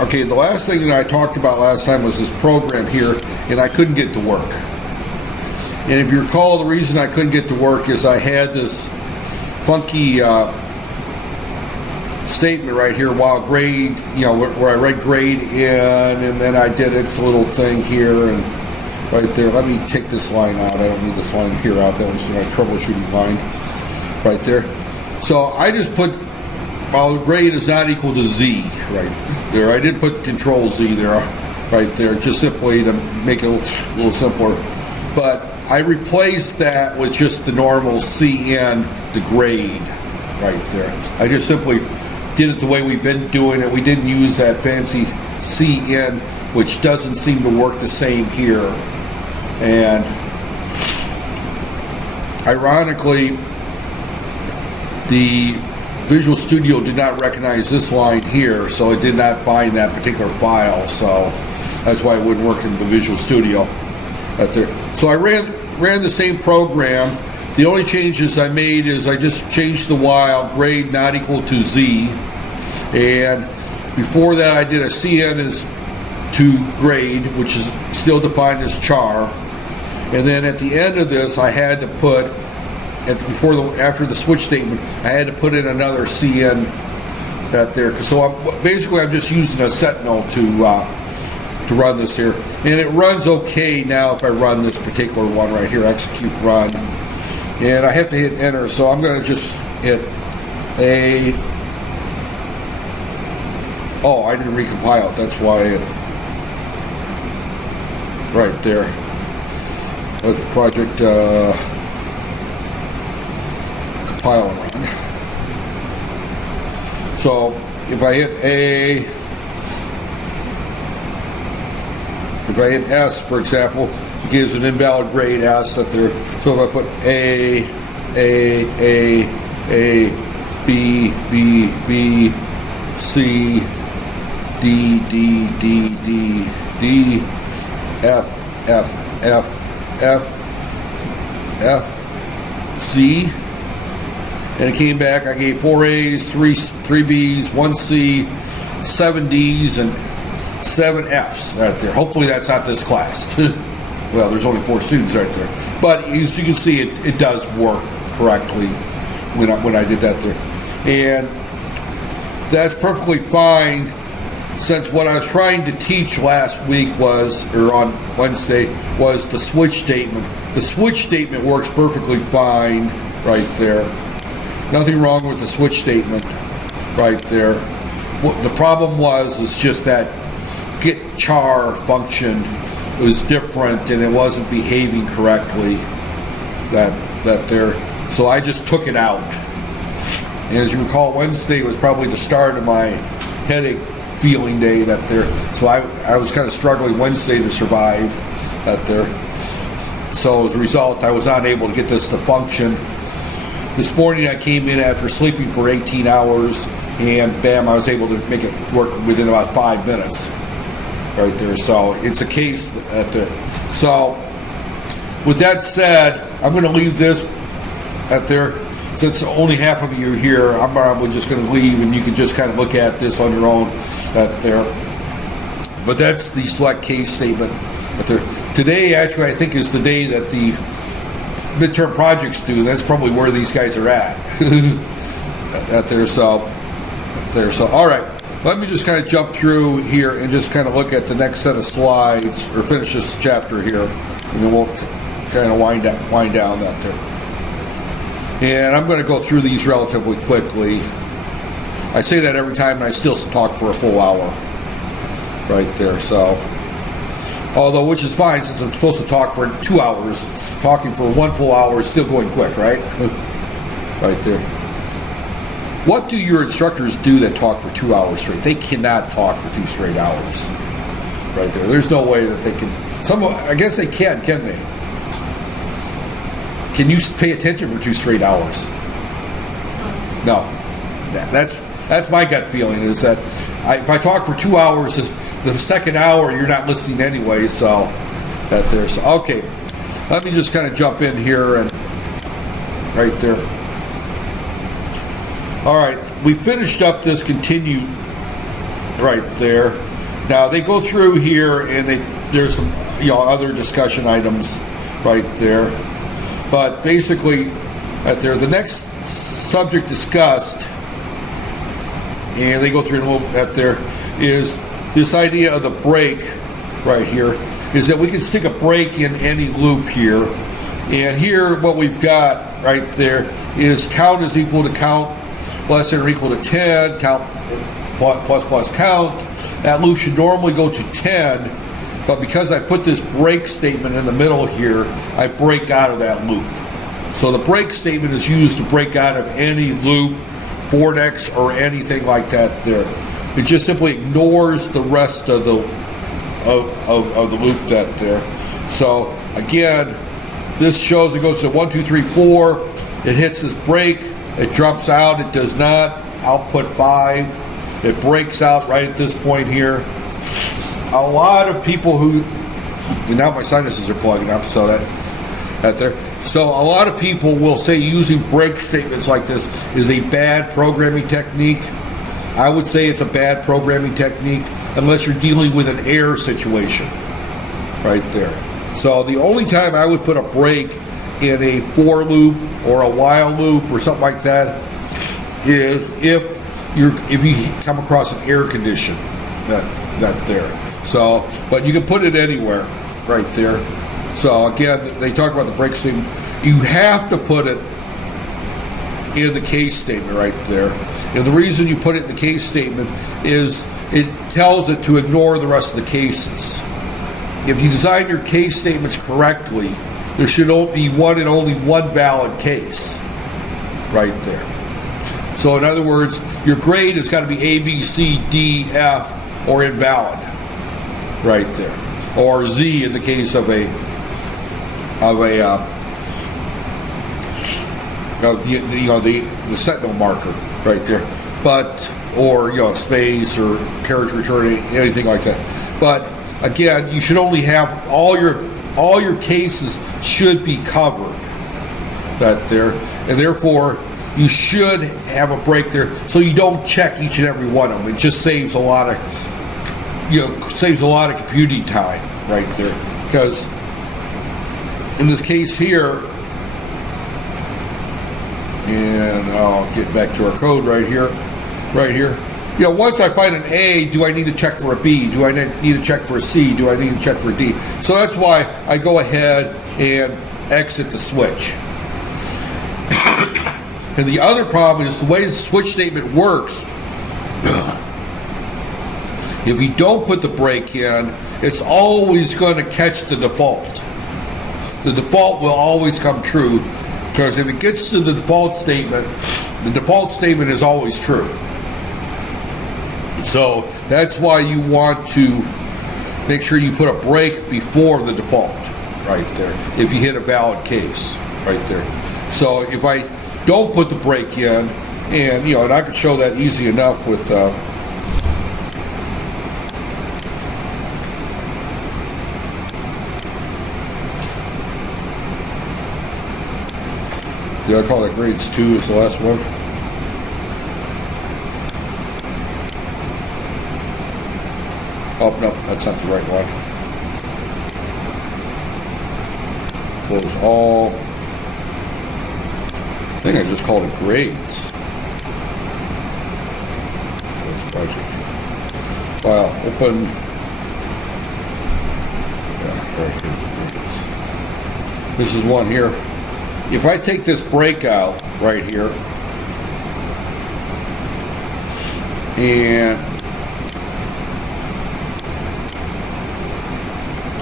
Okay, the last thing that I talked about last time was this program here, and I couldn't get to work. And if you recall, the reason I couldn't get to work is I had this funky statement right here, while grade, where I read grade in, and then I did its little thing here, and right there. Let me take this line out. I don't need this line here out. That was my troubleshooting line right there. So I just put, while grade is not equal to Z right there. I did put control Z there, right there, just simply to make it a little simpler. But I replaced that with just the normal CN, the grade right there. I just simply did it the way we've been doing it. We didn't use that fancy CN, which doesn't seem to work the same here. And ironically, the Visual Studio did not recognize this line here, so it did not find that particular file, so that's why it wouldn't work in the Visual Studio right there. So I ran the same program. The only changes I made is I just changed the while grade not equal to Z, and before that I did a CN is to grade, which is still defined as char, and then at the end of this I had to put, after the switch statement, I had to put in another CN right there. So I'm just using a Sentinel to run this here, and it runs okay now. If I run this particular one right here, execute run, and I have to hit enter, so I'm going to just hit A. Oh, I didn't recompile it. That's why right there. That's project compile and run. So if I hit A, if I hit S, for example, it gives an invalid grade S that there. So if I put A, B, C, D, F, Z, and it came back. I gave 4 A's, 3 B's, 1 C, 7 D's, and 7 F's right there. Hopefully that's not this class. Well, there's only 4 students right there, but as you can see, it does work correctly when I did that there, and that's perfectly fine. Since what I was trying to teach last week or on Wednesday, was the switch statement. The switch statement works perfectly fine right there. Nothing wrong with the switch statement right there. What the problem is just that get char function was different and it wasn't behaving correctly. That there. So I just took it out. And as you recall, Wednesday was probably the start of my headache feeling day that there. So I was kind of struggling Wednesday to survive that there. So as a result, I was unable to get this to function. This morning I came in after sleeping for 18 hours, and bam, I was able to make it work within about 5 minutes right there. So it's a case that there. So with that said, I'm going to leave this at there. Since only half of you are here, I'm probably just going to leave, and you can just kind of look at this on your own there. But that's the select case statement there. Today, actually, I think is the day that the midterm projects due. That's probably where these guys are at. There. So, all right. Let me just kind of jump through here and just kind of look at the next set of slides, or finish this chapter here, and then we'll kind of wind down that there. And I'm going to go through these relatively quickly. I say that every time, and I still talk for a full hour right there. So, although, which is fine, since I'm supposed to talk for 2 hours, talking for 1 full hour is still going quick, right? Right there. What do your instructors do that talk for 2 hours straight? They cannot talk for 2 straight hours right there. There's no way that they can. I guess they can they? Can you pay attention for 2 straight hours? No. That's my gut feeling, is that if I talk for 2 hours, the second hour you're not listening anyway. So that there's okay. Let me just kind of jump in here and right there. All right, we finished up this continued right there. Now they go through here and there's some other discussion items right there. But basically, right there, the next subject discussed, and they go through a little bit there, is this idea of the break right here, is that we can stick a break in any loop here. And here what we've got right there is count is equal to count less than or equal to 10, count plus count. That loop should normally go to 10, but because I put this break statement in the middle here, I break out of that loop. So the break statement is used to break out of any loop, vortex, or anything like that there. It just simply ignores the rest of the loop that there. So again, this shows it goes to 1, 2, 3, 4. It hits this break. It drops out. It does not output 5. It breaks out right at this point here. A lot of people who, and now my sinuses are plugging up, so that there. So a lot of people will say using break statements like this is a bad programming technique. I would say it's a bad programming technique unless you're dealing with an error situation right there. So the only time I would put a break in a for loop or a while loop or something like that is if you come across an error condition that there. So, but you can put it anywhere right there. So again, they talk about the break statement. You have to put it in the case statement right there. And the reason you put it in the case statement is it tells it to ignore the rest of the cases. If you design your case statements correctly, there should be one and only one valid case right there. So in other words, your grade has got to be A, B, C, D, F, or invalid right there, or Z in the case of the sentinel marker right there, but or space or carriage returning, anything like that. But again, you should only have all your cases should be covered that there, and therefore you should have a break there so you don't check each and every one of them. It just saves a lot of computing time right there, because in this case here, and I'll get back to our code right here. Once I find an A, do I need to check for a B? Do I need to check for a C? Do I need to check for a D? So that's why I go ahead and exit the switch. And the other problem is the way the switch statement works. If you don't put the break in, it's always going to catch the default. The default will always come true, because if it gets to the default statement is always true. So that's why you want to make sure you put a break before the default right there, if you hit a valid case right there. So if I don't put the break in, and I could show that easy enough with I call that grades 2 is the last one. Oh, no, that's not the right one. Close all. I think I just called it grades. Close project. File, open. Yeah, right here. This is one here. If I take this break out right here, and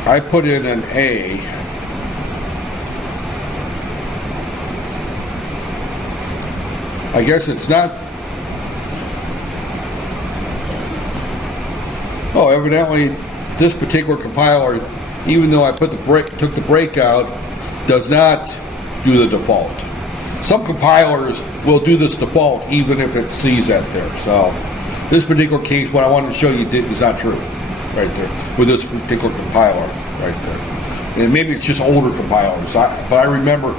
I put in an A, I guess it's not. Oh, evidently this particular compiler, even though I took the break out, does not do the default. Some compilers will do this default even if it sees that there. So this particular case, what I wanted to show you is not true right there with this particular compiler right there. And maybe it's just older compilers. But I remember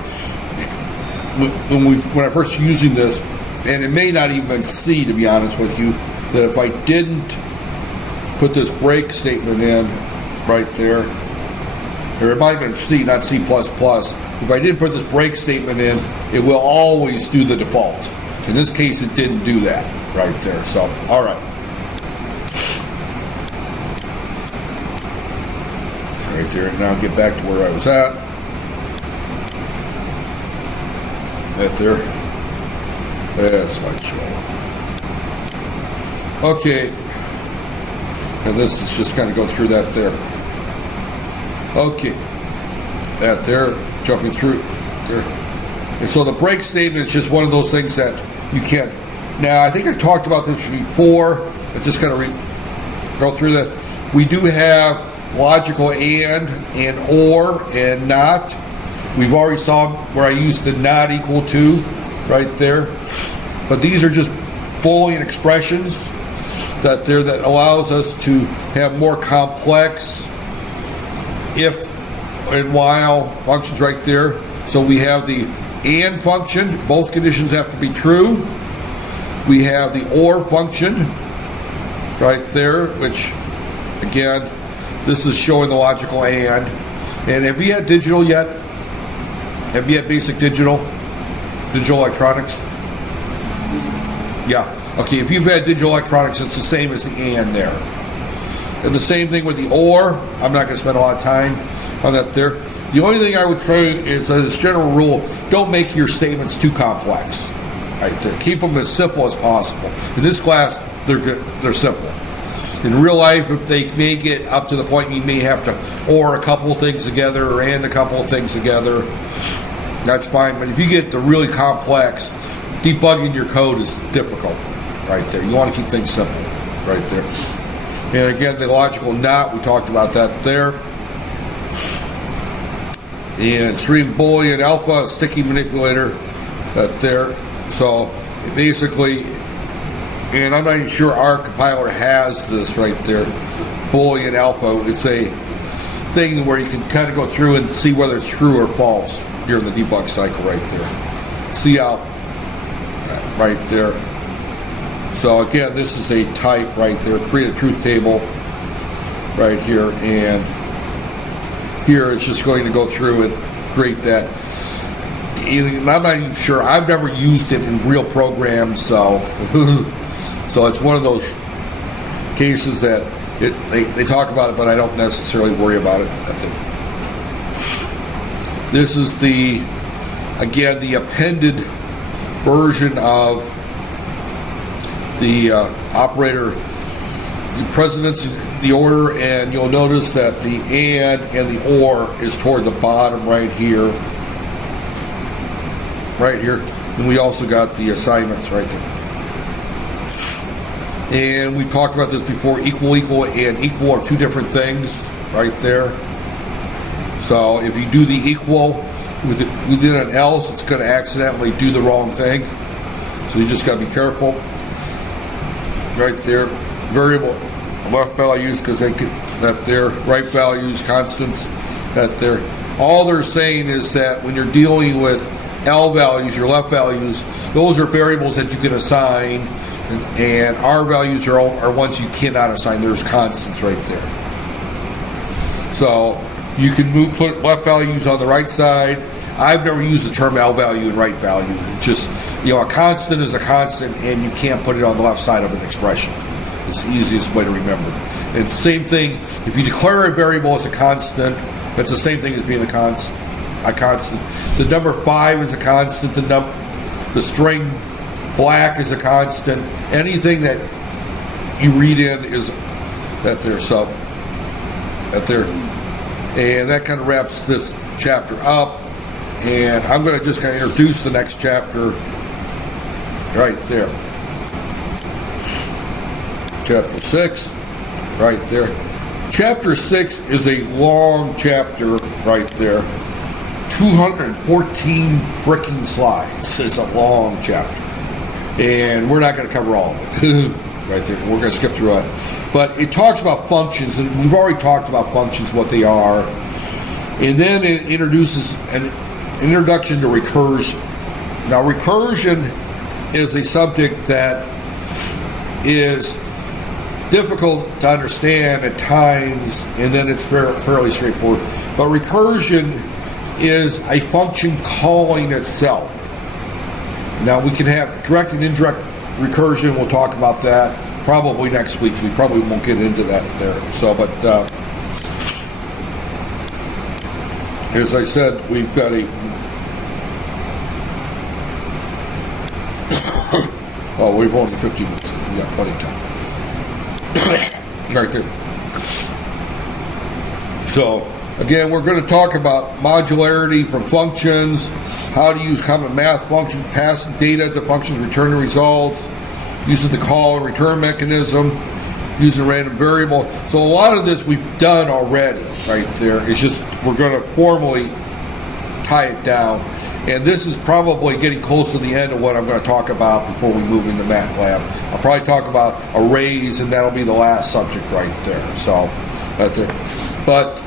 when I first using this, and it may not even see, to be honest with you, that if I didn't put this break statement in right there. Or it might have been C, not C++. If I didn't put this break statement in, it will always do the default. In this case, it didn't do that right there. So, all right. Right there. Now get back to where I was at. Right there. That's my show. Okay. And this is just kind of go through that there. Okay. That there. Jumping through there. And so the break statement is just one of those things that you can't. Now, I think I talked about this before, but just kind of go through that. We do have logical and or, and not. We've already saw where I used the not equal to right there. But these are just Boolean expressions that allows us to have more complex if and while functions right there. So we have the and function, both conditions have to be true. We have the or function right there, which again, this is showing the logical and. And have you had digital yet? Have you had basic digital electronics? Yeah. Okay, if you've had digital electronics, it's the same as the and there. And the same thing with the or. I'm not going to spend a lot of time on that there. The only thing I would say is, as a general rule, don't make your statements too complex. Right there. Keep them as simple as possible. In this class, they're simple. In real life, if they may get up to the point you may have to or a couple of things together or and a couple of things together, that's fine. But if you get the really complex, debugging your code is difficult right there. You want to keep things simple right there. And again, the logical not, we talked about that there. And stream Boolean alpha sticky manipulator that there. So basically, and I'm not even sure our compiler has this right there, Boolean alpha. It's a thing where you can kind of go through and see whether it's true or false during the debug cycle right there. See how right there. So again, this is a type right there. Create a truth table right here, and here it's just going to go through and create that. And I'm not even sure. I've never used it in real programs, so so it's one of those cases that they talk about it, but I don't necessarily worry about it. This is the appended version of the operator, the precedence in the order, and you'll notice that the and the or is toward the bottom right here. Right here. And we also got the assignments right there. And we talked about this before. Equal and equal are two different things right there. So if you do the equal within an else, it's going to accidentally do the wrong thing. So you just got to be careful. Right there. Variable left values, because they could, that there. Right values, constants, that there. All they're saying is that when you're dealing with L values, your left values, those are variables that you can assign, and R values are ones you cannot assign. There's constants right there. So you can put left values on the right side. I've never used the term L value and right value. It's just, a constant is a constant, and you can't put it on the left side of an expression. It's the easiest way to remember. And same thing, if you declare a variable as a constant, that's the same thing as being a constant. The number 5 is a constant. The string black is a constant. Anything that you read in is that there. So that there, and that kind of wraps this chapter up. And I'm going to just kind of introduce the next chapter right there. Chapter 6, right there. Chapter 6 is a long chapter right there. 214 freaking slides. It's a long chapter. And we're not going to cover all of it. Right there. We're going to skip through it. But it talks about functions, and we've already talked about functions, what they are. And then it introduces an introduction to recursion. Now, recursion is a subject that is difficult to understand at times, and then it's fairly straightforward. But recursion is a function calling itself. Now we can have direct and indirect recursion. We'll talk about that probably next week. We probably won't get into that there. So, but as I said, we've got a oh, we've only 15 minutes. We got plenty of time. Right there. So, again, we're going to talk about modularity from functions, how to use common math functions, passing data to functions, returning results, using the call and return mechanism, using a random variable. So a lot of this we've done already right there. It's just we're going to formally tie it down. And this is probably getting close to the end of what I'm going to talk about before we move into MATLAB. I'll probably talk about arrays, and that'll be the last subject right there. So, right there. But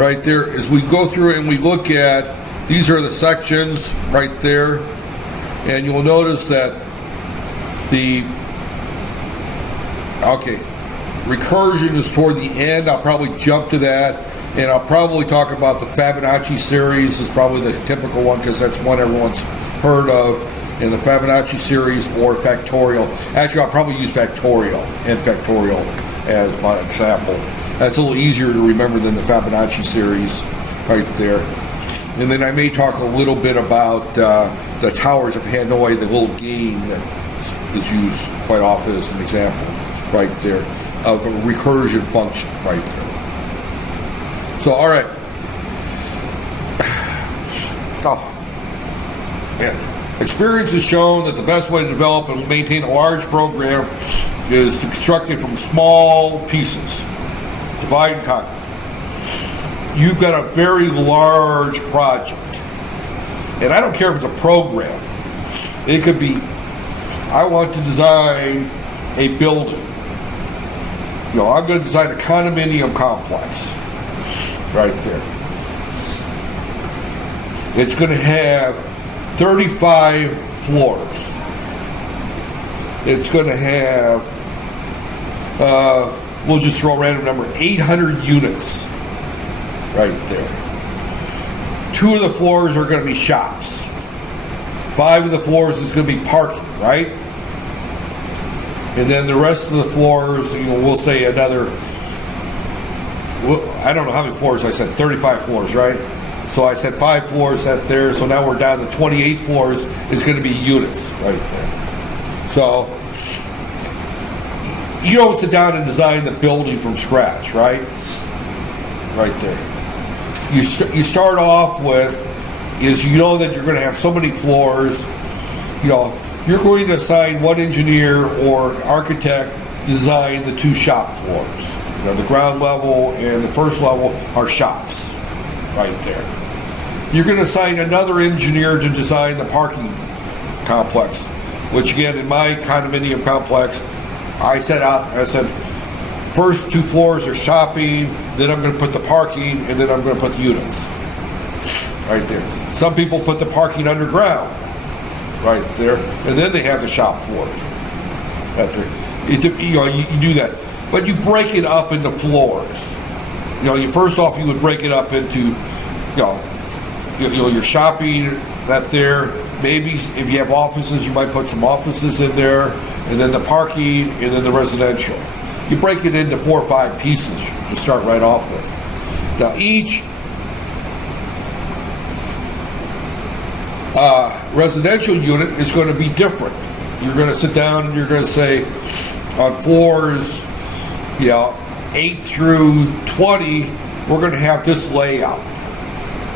right there, as we go through and we look at, these are the sections right there. And you'll notice that recursion is toward the end. I'll probably jump to that. And I'll probably talk about the Fibonacci series is probably the typical one because that's one everyone's heard of. In the Fibonacci series or factorial. Actually, I'll probably use factorial and factorial as my example. That's a little easier to remember than the Fibonacci series right there. And then I may talk a little bit about the towers of Hanoi, the little game that is used quite often as an example right there of a recursion function right there. So, all right. Oh, man. Experience has shown that the best way to develop and maintain a large program is to construct it from small pieces. Divide and conquer. You've got a very large project. And I don't care if it's a program. It could be, I want to design a building. You know, I'm going to design a condominium complex. Right there. It's going to have 35 floors. It's going to have, we'll just throw a random number, 800 units right there. 2 of the floors are going to be shops. 5 of the floors is going to be parking, right? And then the rest of the floors, you know, we'll say another, I don't know how many floors I said, 35 floors, right? So I said 5 floors set there, so now we're down to 28 floors is going to be units right there. So you don't sit down and design the building from scratch, right? Right there. You start off with is you know that you're going to have so many floors. You know, you're going to assign one engineer or architect to design the 2 shop floors. You know, the ground level and the first level are shops right there. You're going to assign another engineer to design the parking complex, which again, in my condominium complex, I said, first 2 floors are shopping, then I'm going to put the parking, and then I'm going to put the units right there. Some people put the parking underground right there, and then they have the shop floors right there. You do that. But you break it up into floors. You know, first off, you would break it up into, your shopping, that there. Maybe if you have offices, you might put some offices in there, and then the parking, and then the residential. You break it into 4 or 5 pieces to start right off with. Now, each residential unit is going to be different. You're going to sit down and you're going to say, on floors, 8 through 20, we're going to have this layout.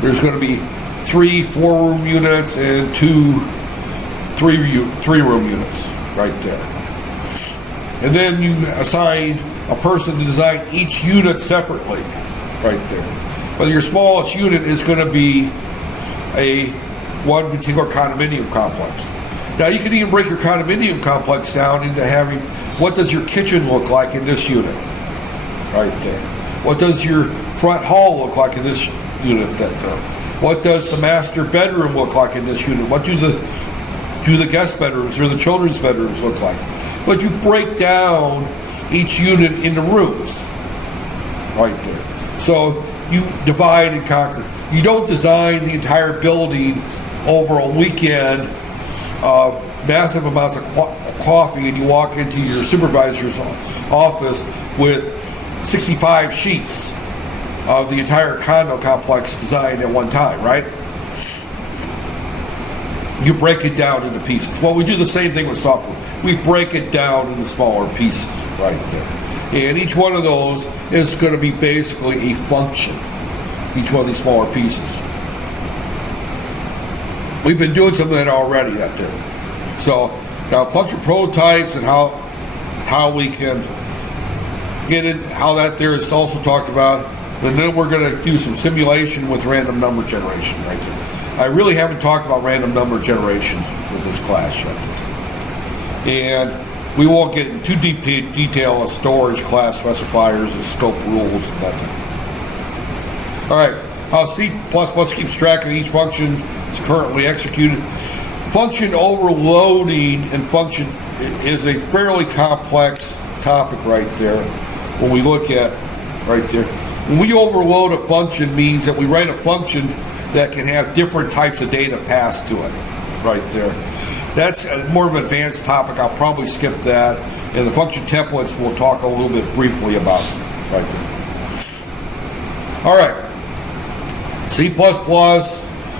There's going to be 3 4-room units and 2 3-room units right there. And then you assign a person to design each unit separately right there. But your smallest unit is going to be one particular condominium complex. Now you can even break your condominium complex down into having, what does your kitchen look like in this unit? Right there. What does your front hall look like in this unit? What does the master bedroom look like in this unit? What do the guest bedrooms or the children's bedrooms look like? but you break down each unit into rooms right there. So you divide and conquer. You don't design the entire building over a weekend of massive amounts of coffee and you walk into your supervisor's office with 65 sheets of the entire condo complex designed at one time, right? You break it down into pieces. Well, we do the same thing with software. We break it down into smaller pieces right there. And each one of those is going to be basically a function, each one of these smaller pieces. We've been doing some of that already out there. So now function prototypes and how we can get in, how that there is also talked about. And then we're going to do some simulation with random number generation right there. I really haven't talked about random number generation with this class yet. And we won't get in too deep detail of storage, class specifiers, and scope rules and that thing. All right, how C++ keeps track of each function is currently executed. Function overloading and function is a fairly complex topic right there when we look at right there. When we overload a function means that we write a function that can have different types of data passed to it right there. That's a more of an advanced topic. I'll probably skip that. And the function templates we'll talk a little bit briefly about right there. All right. C++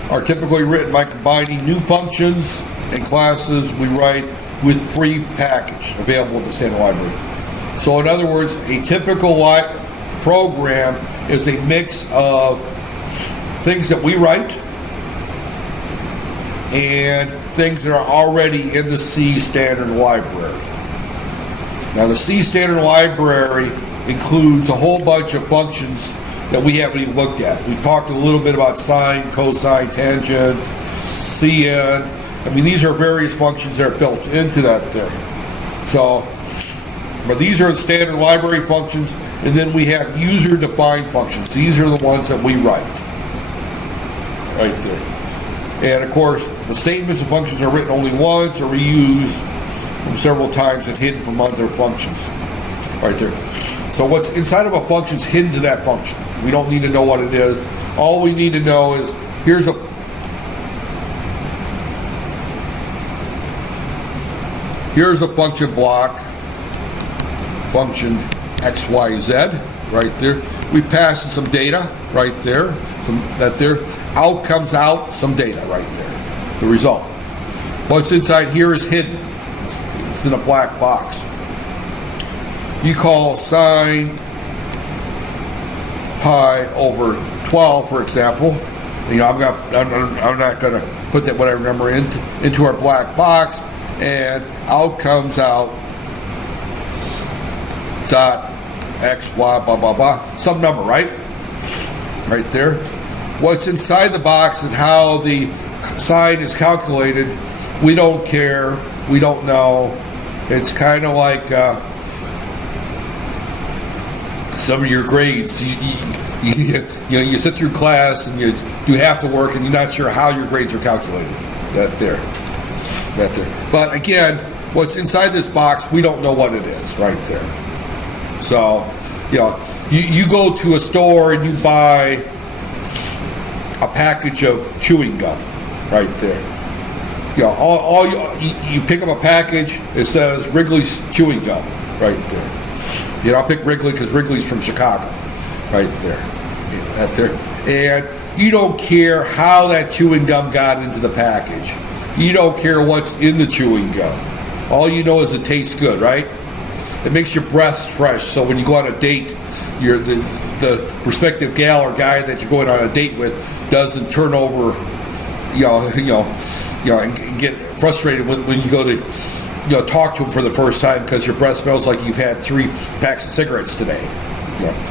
are typically written by combining new functions and classes we write with pre-packaged available in the standard library. So in other words, a typical program is a mix of things that we write and things that are already in the C standard library. Now the C standard library includes a whole bunch of functions that we haven't even looked at. We talked a little bit about sine, cosine, tangent, cn. I mean, these are various functions that are built into that there. So, but these are the standard library functions, and then we have user-defined functions. These are the ones that we write right there. And of course, the statements and functions are written only once or reused several times and hidden from other functions right there. So what's inside of a function is hidden to that function. We don't need to know what it is. All we need to know is here's a function block, function XYZ right there. We pass in some data right there, out comes out some data right there, the result. What's inside here is hidden. It's in a black box. You call sine pi over 12, for example. You know, I'm not going to put that whatever number into our black box, and out comes out dot x, y, blah, blah, blah, some number, right? Right there. What's inside the box and how the sine is calculated, we don't care, we don't know. It's kind of like some of your grades. You sit through class and you do half the work and you're not sure how your grades are calculated. That there. But again, what's inside this box, we don't know what it is right there. So, you go to a store and you buy a package of chewing gum right there. You pick up a package, it says Wrigley's chewing gum right there. I'll pick Wrigley because Wrigley's from Chicago right there. Right there. And you don't care how that chewing gum got into the package. You don't care what's in the chewing gum. All you know is it tastes good, right? It makes your breath fresh, so when you go on a date, the prospective gal or guy that you're going on a date with doesn't turn over, and get frustrated when you go to, talk to him for the first time because your breath smells like you've had 3 packs of cigarettes today.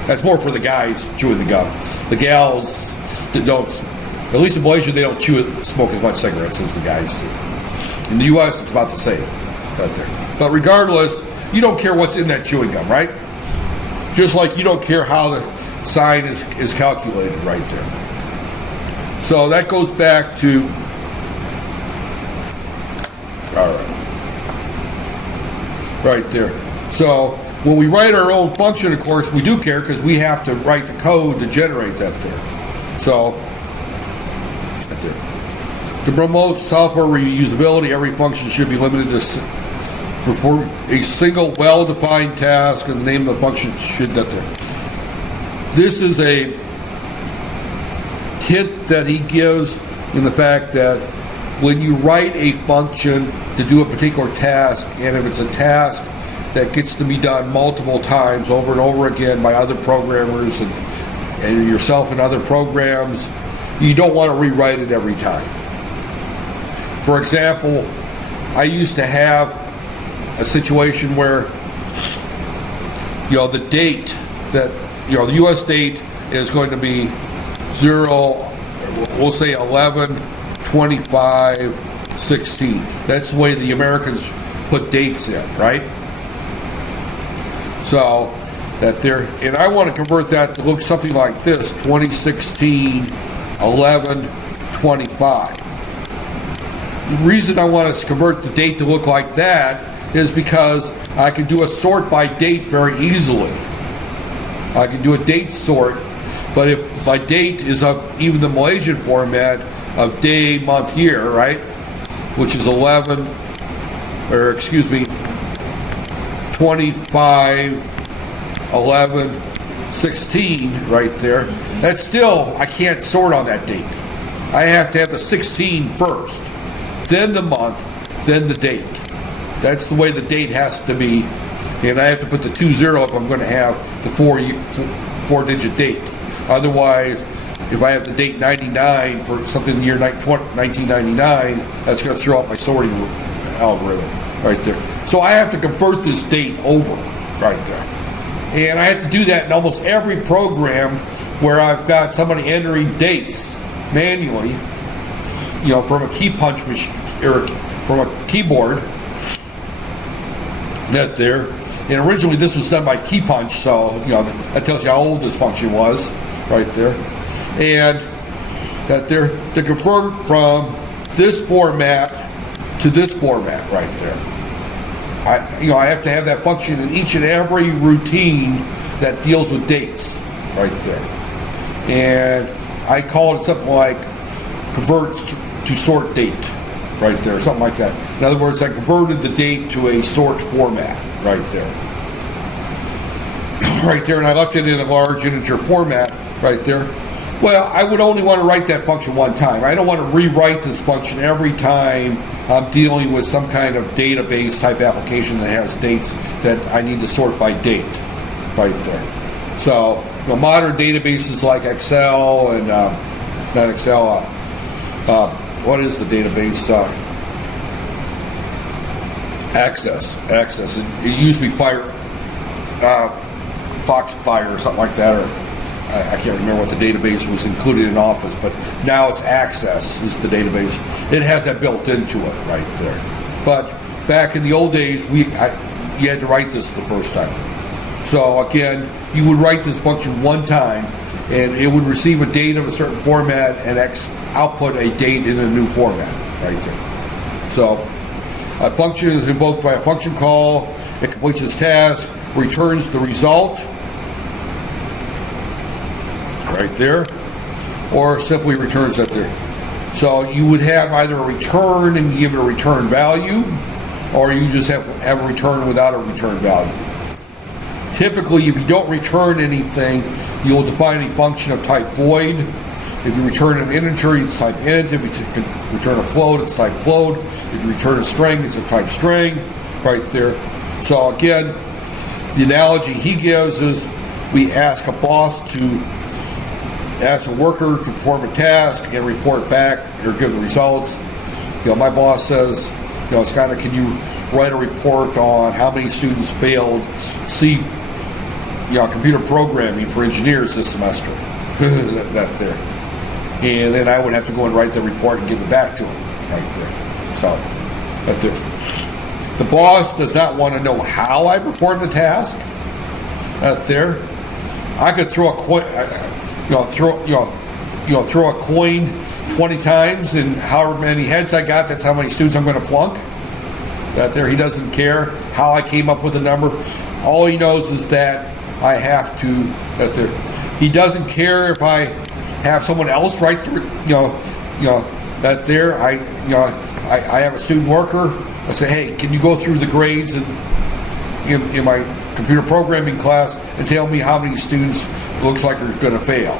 That's more for the guys chewing the gum. The gals don't, at least in Malaysia, they don't smoke as much cigarettes as the guys do. In the U.S., it's about the same right there. But regardless, you don't care what's in that chewing gum, right? Just like you don't care how the sine is calculated right there. So that goes back to, all right. right there. So when we write our own function, of course, we do care because we have to write the code to generate that there. So, right there. To promote software reusability, every function should be limited to perform a single well-defined task, and the name of the function should that there. This is a hint that he gives in the fact that when you write a function to do a particular task, and if it's a task that gets to be done multiple times over and over again by other programmers and yourself in other programs, you don't want to rewrite it every time. For example, I used to have a situation where, the date that, the U.S. date is going to be 0, we'll say 11/25/16. That's the way the Americans put dates in, right? So that there, and I want to convert that to look something like this: 2016/11/25. The reason I want to convert the date to look like that is because I can do a sort by date very easily. I can do a date sort, but if my date is of even the Malaysian format of day, month, year, right, which is 25/11/16 right there, that's still, I can't sort on that date. I have to have the 16 first, then the month, then the date. That's the way the date has to be, and I have to put the 20 if I'm going to have the four-digit date. Otherwise, if I have the date 99 for something in the year 1999, that's going to throw out my sorting algorithm right there. So I have to convert this date over right there. And I have to do that in almost every program where I've got somebody entering dates manually, from a key punch machine or from a keyboard. That there. And originally this was done by key punch, so that tells you how old this function was right there. And that there, to convert from this format to this format right there, I have to have that function in each and every routine that deals with dates right there. And I call it something like convert to sort date right there, something like that. In other words, I converted the date to a sort format right there. Right there, and I left it in a large integer format right there. Well, I would only want to write that function one time. I don't want to rewrite this function every time I'm dealing with some kind of database type application that has dates that I need to sort by date right there. So, modern databases like Excel and, not Excel, what is the database? Access. It used to be Foxfire or something like that, or I can't remember what the database was included in Office, but now it's Access is the database. It has that built into it right there. But back in the old days, you had to write this the first time. So again, you would write this function one time, and it would receive a date of a certain format and output a date in a new format right there. So a function is invoked by a function call. It completes its task, returns the result right there, or simply returns that there. So you would have either a return and give it a return value, or you just have a return without a return value. Typically, if you don't return anything, you'll define a function of type void. If you return an integer, it's type int. If you return a float, it's type float. If you return a string, it's a type string right there. So again, the analogy he gives is we ask a boss to ask a worker to perform a task and report back or give the results. My boss says, it's kind of, can you write a report on how many students failed computer programming for engineers this semester? that there. And then I would have to go and write the report and give it back to him right there. So, right there. The boss does not want to know how I perform the task. Right there. I could throw a coin, throw a coin 20 times, and however many heads I got, that's how many students I'm going to flunk. That there, he doesn't care how I came up with the number. All he knows is that I have to. That there, he doesn't care if I have someone else write the, that there. I have a student worker. I say, hey, can you go through the grades in my computer programming class and tell me how many students it looks like are going to fail?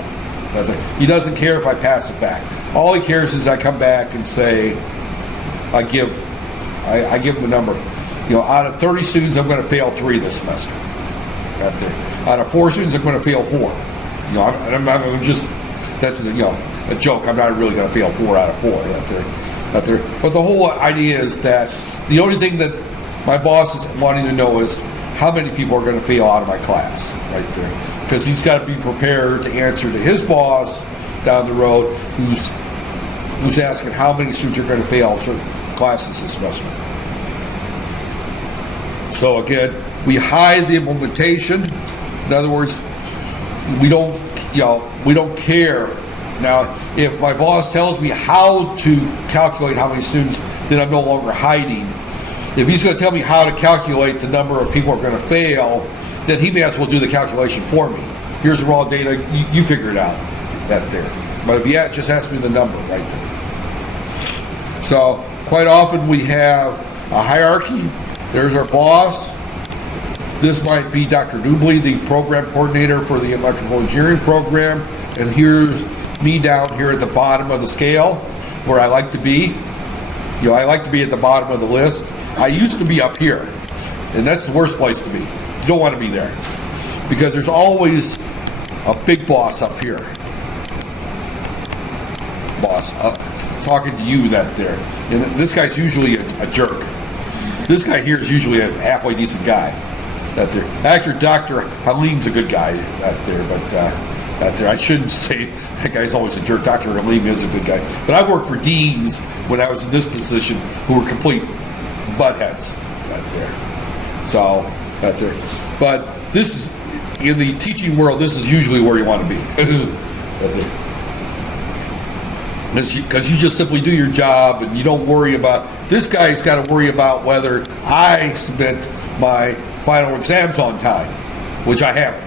He doesn't care if I pass it back. All he cares is I come back and say, I give him a number. Out of 30 students, I'm going to fail 3 this semester. Right there. Out of 4 students, I'm going to fail 4. I'm just, that's a joke. I'm not really going to fail 4 out of 4. Right there. But the whole idea is that the only thing that my boss is wanting to know is how many people are going to fail out of my class, right there. Because he's got to be prepared to answer to his boss down the road who's asking how many students are going to fail certain classes this semester. So again, we hide the implementation. In other words, we don't care. Now, if my boss tells me how to calculate how many students, then I'm no longer hiding. If he's going to tell me how to calculate the number of people who are going to fail, then he may as well do the calculation for me. Here's the raw data, you figure it out. That there. But if you just ask me the number right there. So quite often we have a hierarchy. There's our boss. This might be Dr. Dubley, the program coordinator for the electrical engineering program. And here's me down here at the bottom of the scale where I like to be. I like to be at the bottom of the list. I used to be up here, and that's the worst place to be. You don't want to be there because there's always a big boss up here. Boss talking to you that there. And this guy's usually a jerk. This guy here is usually a halfway decent guy. That there. Actually, Dr. Halim's a good guy that there, but that there. I shouldn't say that guy's always a jerk. Dr. Halim is a good guy. But I've worked for deans when I was in this position who were complete buttheads that there. So that there. But this is, in the teaching world, this is usually where you want to be. That there. Because you just simply do your job and you don't worry about, this guy's got to worry about whether I submit my final exams on time, which I haven't.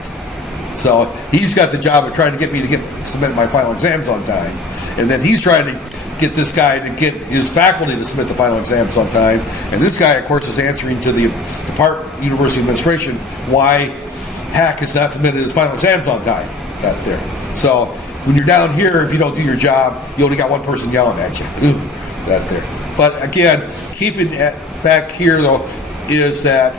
So he's got the job of trying to get me to submit my final exams on time. And then he's trying to get this guy to get his faculty to submit the final exams on time. And this guy, of course, is answering to the Department University Administration why Hack has not submitted his final exams on time. That there. So when you're down here, if you don't do your job, you only got one person yelling at you. That there. But again, keeping back here though is that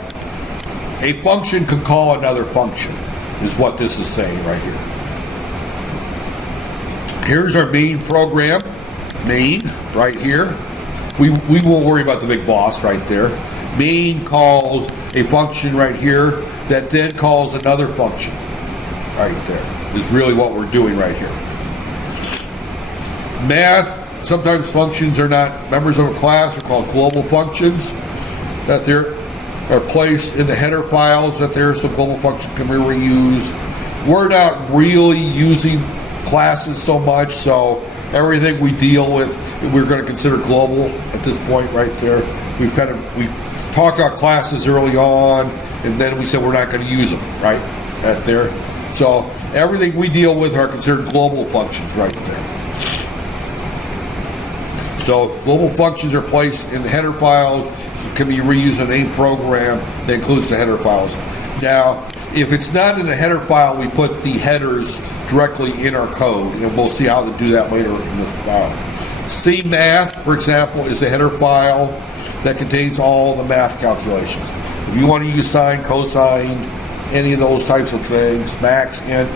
a function can call another function, is what this is saying right here. Here's our main program, main right here. We won't worry about the big boss right there. Main calls a function right here that then calls another function right there. Is really what we're doing right here. Math, sometimes functions are not members of a class, are called global functions, that there are placed in the header files, that there some global function can be reused. We're not really using classes so much, so everything we deal with, we're going to consider global at this point right there. We talked about classes early on, and then we said we're not going to use them, right, at there. So everything we deal with are considered global functions right there. So global functions are placed in the header files, can be reused in any program that includes the header files. Now, if it's not in a header file, we put the headers directly in our code, and we'll see how to do that later in this file. C math, for example, is a header file that contains all the math calculations. If you want to use sine, cosine, any of those types of things, max, int,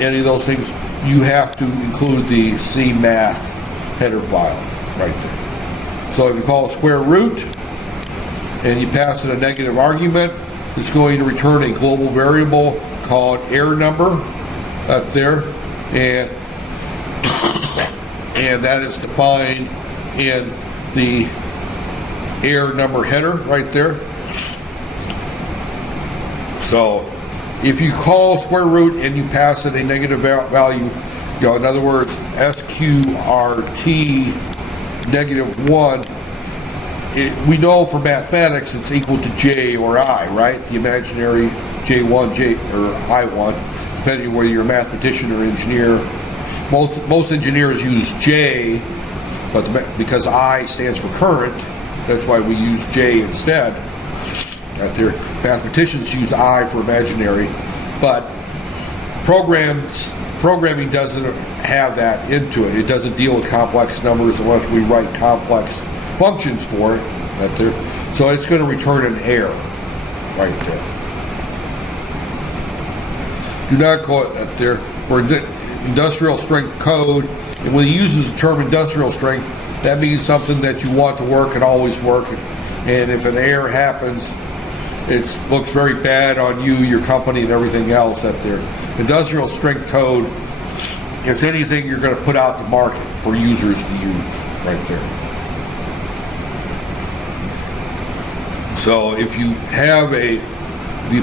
any of those things, you have to include the C math header file right there. So if you call a square root and you pass it a negative argument, it's going to return a global variable called error number up there, and that is defined in the error number header right there. So if you call square root and you pass it a negative value, in other words, SQRT -1, we know for mathematics it's equal to J or I, right? The imaginary J1, J or I1, depending on whether you're a mathematician or engineer. Most engineers use J, but because I stands for current, that's why we use J instead. Mathematicians use I for imaginary, but programming doesn't have that into it. It doesn't deal with complex numbers unless we write complex functions for it. So it's going to return an error right there. Do not call it that there for industrial strength code. And when it uses the term industrial strength, that means something that you want to work and always work. And if an error happens, it looks very bad on you, your company, and everything else. Industrial strength code is anything you're going to put out to market for users to use right there. So if you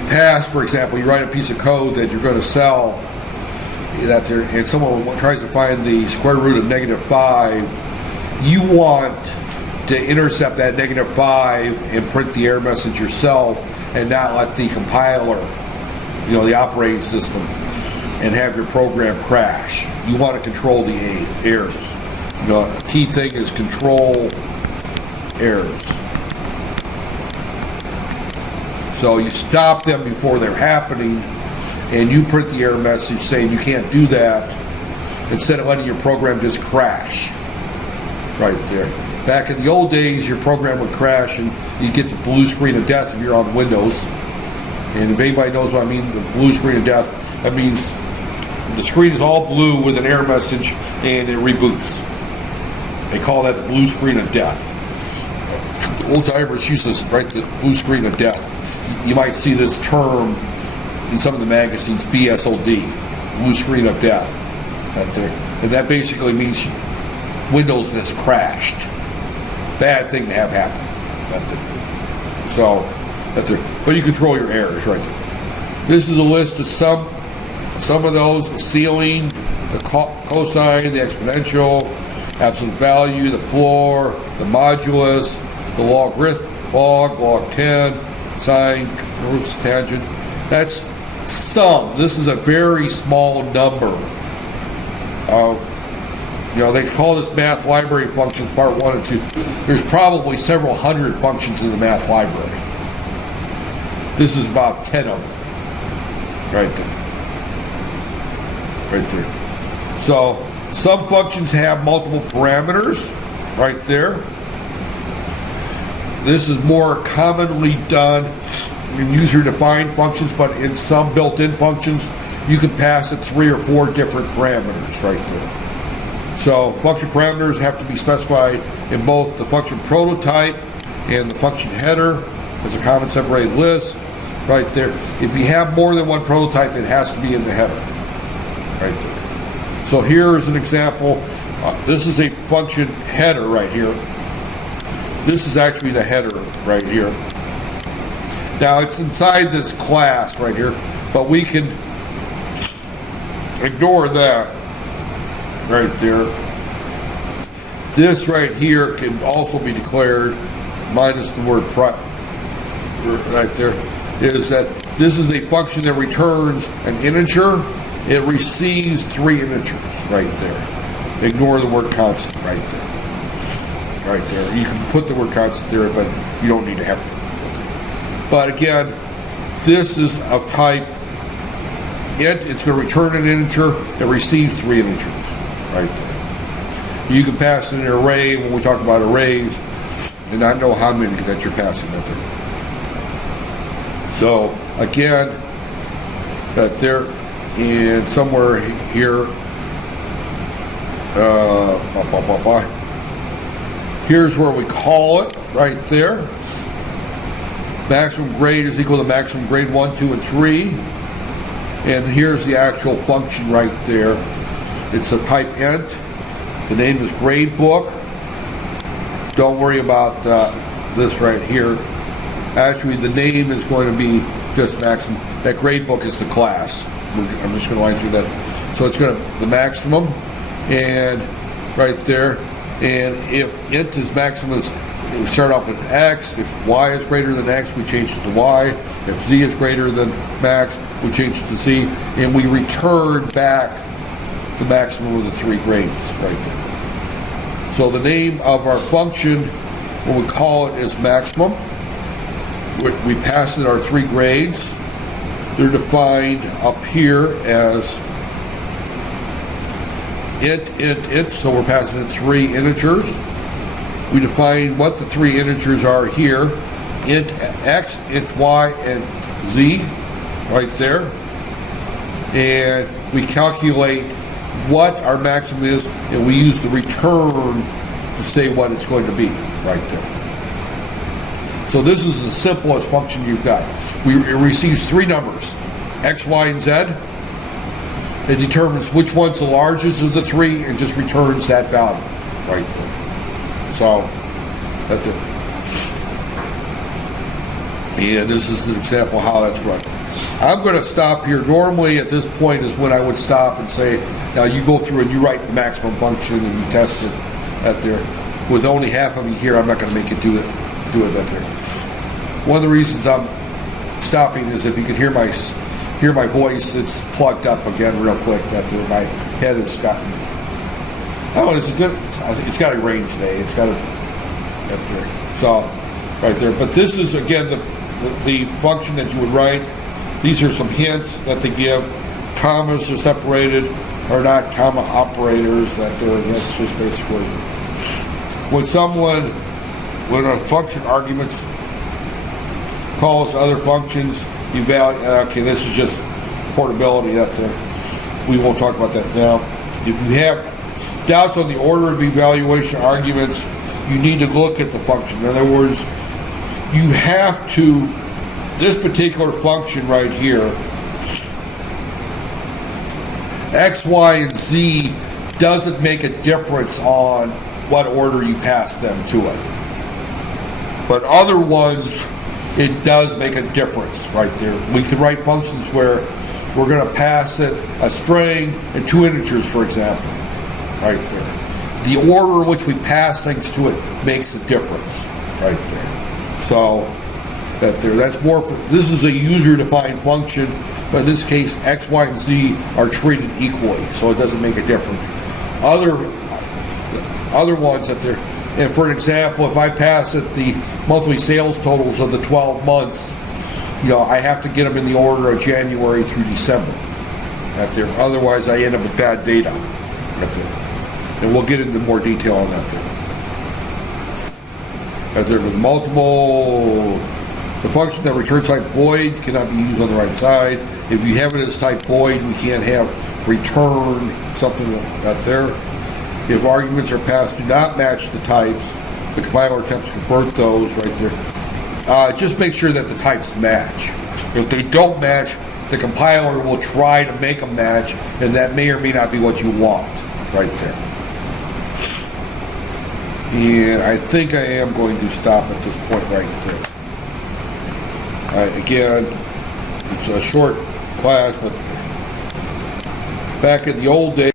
pass, for example, you write a piece of code that you're going to sell, and someone tries to find the square root of -5, you want to intercept that -5 and print the error message yourself and not let the compiler, the operating system, and have your program crash. You want to control the errors. The key thing is control errors. So you stop them before they're happening, and you print the error message saying you can't do that, instead of letting your program just crash right there. Back in the old days, your program would crash and you get the blue screen of death if you're on Windows. And if anybody knows what I mean, the blue screen of death, that means the screen is all blue with an error message and it reboots. They call that the blue screen of death. Old timers used to write the blue screen of death. You might see this term in some of the magazines, BSOD, blue screen of death. And that basically means Windows has crashed. Bad thing to have happen. But you control your errors right there. This is a list of some of those: the ceiling, the cosine, the exponential, absolute value, the floor, the modulus, the log 10, sine, cos, tangent. That's sum. This is a very small number of, they call this math library functions part 1 and 2. There's probably several hundred functions in the math library. This is about 10 of them. Right there. So some functions have multiple parameters right there. This is more commonly done in user-defined functions, but in some built-in functions, you can pass it 3 or 4 different parameters right there. So function parameters have to be specified in both the function prototype and the function header as a common separated list right there. If you have more than one prototype, it has to be in the header right there. So here is an example. This is a function header right here. This is actually the header right here. Now it's inside this class right here, but we can ignore that right there. This right here can also be declared, minus the word right there, is that this is a function that returns an integer. It receives 3 integers right there. Ignore the word constant right there. Right there. You can put the word constant there, but you don't need to have it. But again, this is of type int. It's going to return an integer. It receives 3 integers right there. You can pass in an array when we talk about arrays and not know how many that you're passing at there. So again, that there and somewhere here, here's where we call it right there. Maximum grade is equal to maximum grade 1, 2, and 3. And here's the actual function right there. It's a type int. The name is gradebook. Don't worry about this right here. Actually, the name is going to be just maximum. That gradebook is the class. I'm just going to line through that. So it's going to the maximum, and right there. And if int is maximum we start off with x. If y is greater than x, we change it to y. If z is greater than max, we change it to z. And we return back the maximum of the 3 grades right there. So the name of our function, what we call it, is maximum. We pass it our 3 grades. They're defined up here as int, so we're passing it 3 integers. We define what the 3 integers are here, int x, int y, and z, right there. And we calculate what our maximum is, and we use the return to say what it's going to be, right there. So this is the simplest function you've got. It receives 3 numbers, x, y, and z. It determines which one's the largest of the 3 and just returns that value right there. So, that's it. And this is an example how that's run. I'm going to stop here. Normally at this point is when I would stop and say, now you go through and you write the maximum function and you test it at there. With only half of you here, I'm not going to make it do it at there. One of the reasons I'm stopping is if you can hear my voice, it's plugged up again real quick. That my head has gotten. Oh, it's a good. I think it's got to rain today. It's got to. Up there. So, right there. But this is again the function that you would write. These are some hints that they give. Commas are separated, or not comma operators. That's just basically when a function arguments calls other functions. Okay, this is just portability. We won't talk about that now. If you have doubts on the order of evaluation arguments, you need to look at the function. In other words, you have to, this particular function right here, x, y, and z doesn't make a difference on what order you pass them to it. But other ones, it does make a difference right there. We could write functions where we're going to pass it a string and 2 integers, for example, right there. The order in which we pass things to it makes a difference right there. So that's more for, this is a user-defined function, but in this case, x, y, and z are treated equally, so it doesn't make a difference. Other ones that they're, and for an example, if I pass it the monthly sales totals of the 12 months, I have to get them in the order of January through December. Otherwise, I end up with bad data. And we'll get into more detail on that there. With multiple, the function that returns type void cannot be used on the right side. If you have it as type void, we can't have return something out there. If arguments are passed do not match the types, the compiler attempts to convert those right there. Just make sure that the types match. If they don't match, the compiler will try to make them match, and that may or may not be what you want right there. And I think I am going to stop at this point right there. Again, it's a short class, but back in the old days,